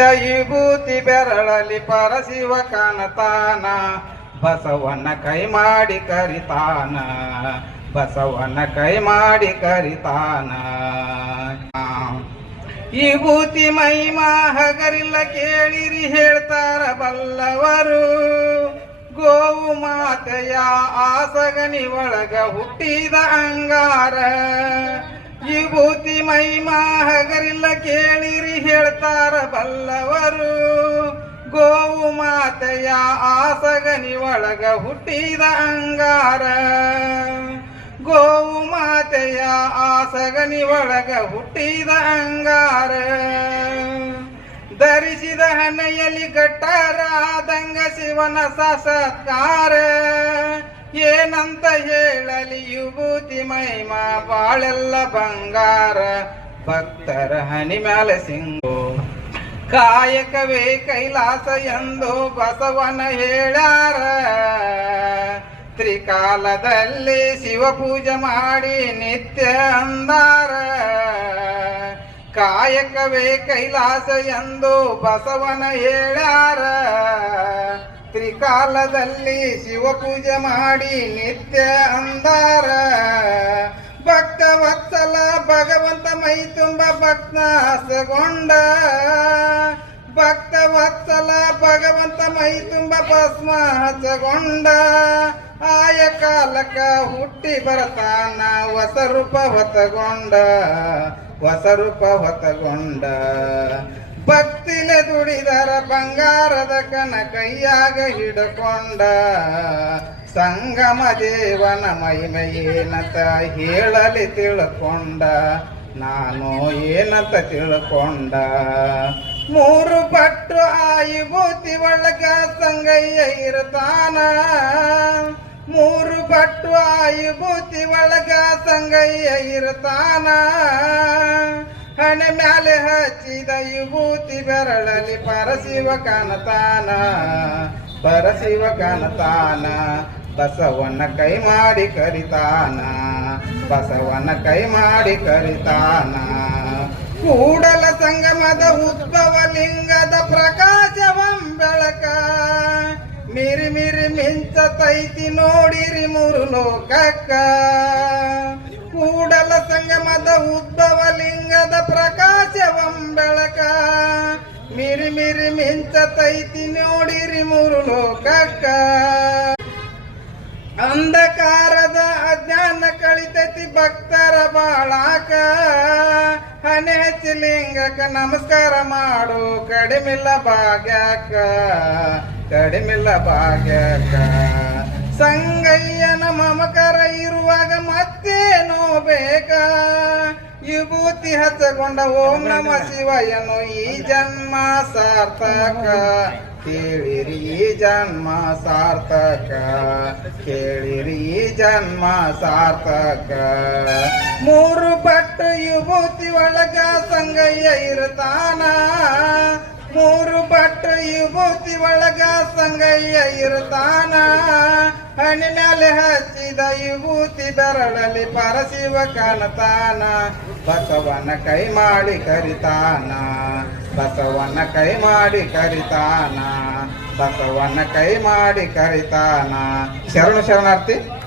ವಿಭೂತಿ ಬೆರಳಲಿ ಪರಶಿವ ಕಾಣತಾನ ಬಸವನ ಕೈ ಮಾಡಿ ಕರಿತಾನ, ಬಸವನ ಕೈ ಮಾಡಿ ಕರಿತಾನ. ವಿಭೂತಿ ಮಹಿಮಾ ಹಗರಿಲ್ಲ ಕೇಳಿರಿ ಹೇಳ್ತಾರ ಬಲ್ಲವರು, ಗೋವು ಮಾತೆಯ ಆಸಗನಿ ಒಳಗ ಹುಟ್ಟಿದ ಅಂಗಾರ. ವಿಭೂತಿ ಮಹಿಮಾ ಹಗರಿಲ್ಲ ಕೇಳಿರಿ ಹೇಳ್ತಾರ ಬಲ್ಲವರು. ಗೋವು ಮಾತೆಯ ಆಸಗನಿ ಒಳಗ ಹುಟ್ಟಿದ ಅಂಗಾರ. ಗೋವು ಮಾತೆಯ ಆಸಗನಿ ಒಳಗ ಹುಟ್ಟಿದ ಅಂಗಾರ. ಧರಿಸಿದ ಹಣೆಯಲ್ಲಿ ಗಟ್ಟರಾದಂಗ ಶಿವನ ಸಸತ್ಕಾರ ಏನಂತ ಹೇಳಲಿ ವಿಭೂತಿ ಮಹಿಮಾ, ಬಾಳೆಲ್ಲ ಬಂಗಾರ. ಭಕ್ತರ ಹನಿ ಮ್ಯಾಲ ಸಿಂಗು. ಕಾಯಕವೇ ಕೈಲಾಸ ಎಂದು ಬಸವನ ಹೇಳಾರ ತ್ರಿಕಾಲದಲ್ಲಿ ಶಿವ ಪೂಜೆ ಮಾಡಿ ನಿತ್ಯ ಅಂದಾರ. ಕಾಯಕವೇ ಕೈಲಾಸ ಎಂದು ಬಸವನ ಹೇಳ್ಯಾರ. ತ್ರಿಕಾಲದಲ್ಲಿ ಶಿವ ಪೂಜೆ ಮಾಡಿ ನಿತ್ಯ ಅಂದಾರ ಭಕ್ತ ವತ್ಸಲ, ಭಗವಂತ ಮೈ ತುಂಬ ಭಕ್ತಾಸಗೊಂಡ ಭಕ್ತ ವತ್ಸಲ, ಭಗವಂತ ಮೈ ತುಂಬ ಭಸ್ಮ ಹಸಗೊಂಡ ಆಯ ಕಾಲಕ ಹುಟ್ಟಿ ಬರತಾನ ಹೊಸ ರೂಪ ಹೊತ್ತಗೊಂಡ ಹೊಸ ರೂಪ ಹೊತ್ತಗೊಂಡ ಭಕ್ತಿಲೆ ದುಡಿದರ ಬಂಗಾರದ ಕನ ಕೈಯಾಗ ಹಿಡ್ಕೊಂಡ ಸಂಗಮ ದೇವನ ಮಹಿಮೆ ಏನಂತ ಹೇಳಲಿ ತಿಳ್ಕೊಂಡ. ನಾನು ಏನಂತ ತಿಳ್ಕೊಂಡ. ಮೂರು ಪಟ್ಟು ಆಯುಭೂತಿ ಒಳಗ ಸಂಗಯ್ಯ ಇರ್ತಾನ ಮೂರು ಪಟ್ಟು ಆಯುಭೂತಿ ಒಳಗ ಸಂಗಯ್ಯ ಇರ್ತಾನ ಹಣೆ ಮ್ಯಾಲೆ ಹಚ್ಚಿದ ವಿಭೂತಿ ಬೆರಳಲಿ ಪರಶಿವ ಕಾಣತಾನ ಪರಶಿವ ಕಾಣತಾನ ಬಸವನ ಕೈ ಮಾಡಿ ಕರಿತಾನ ಬಸವನ ಕೈ ಮಾಡಿ ಕರಿತಾನ. ಕೂಡಲ ಸಂಗಮದ ಉದ್ಭವ ಲಿಂಗದ ಪ್ರಕಾಶವಂ ಬೆಳಕ, ಮಿರಿ ಮಿರಿ ಮಿಂಚತೈತಿ ನೋಡಿರಿ ಮೂರು ಲೋಕಕ್ಕ. ಕೂಡಲ ಸಂಗಮದ ಉದ್ಭವ ಲಿಂಗದ ಮಿರಿ ಮಿಂಚ ತೈತಿ ನೋಡಿರಿ ಮೂರು ಲೋಕಕ್ಕ. ಅಂಧಕಾರದ ಅಜ್ಞಾನ ಕಳಿತೈತಿ ಭಕ್ತರ ಬಾಳಾಕ. ಹನೆ ಲಿಂಗಕ್ಕ ನಮಸ್ಕಾರ ಮಾಡು ಕಡಿಮಿಲ್ಲ ಭಾಗ್ಯಕ್ಕ ಕಡಿಮಿಲ್ಲ ಭಾಗ್ಯಕ್ಕ. ಸಂಗಯ್ಯನ ಮಮಕರ ಇರುವಾಗ ಮತ್ತೇನೋ ಬೇಕ? ವಿಭೂತಿ ಹಚ್ಚಗೊಂಡ ಓಂ ನಮ ಶಿವಯ್ಯನು ಈ ಜನ್ಮ ಸಾರ್ಥಕ ಕೇಳಿರಿ ಈ ಜನ್ಮ ಸಾರ್ಥಕ ಕೇಳಿರಿ ಈ ಜನ್ಮ ಸಾರ್ಥಕ ಮೂರು ಪಟ್ಟು ವಿಭೂತಿ ಒಳಗ ಸಂಗಯ್ಯ ಇರ್ತಾನ ಮೂರು ಪಟ್ಟು ವಿಭೂತಿ ಒಳಗ ಸಂಗಯ್ಯ ಇರ್ತಾನ ಹಣ್ಣಿ ಮೇಲೆ ಹಚ್ಚಿದ ವಿಭೂತಿ ಬೆರಳಲ್ಲಿ ಪರಶಿವ ಕಾಣತಾನ ಬಸವನ ಕೈ ಮಾಡಿ ಕರಿತಾನ. ಬಸವನ ಕೈ ಮಾಡಿ ಕರಿತಾನ. ಬಸವನ ಕೈ ಮಾಡಿ ಕರಿತಾನ. ಶರಣ ಶರಣಾರ್ಥಿ.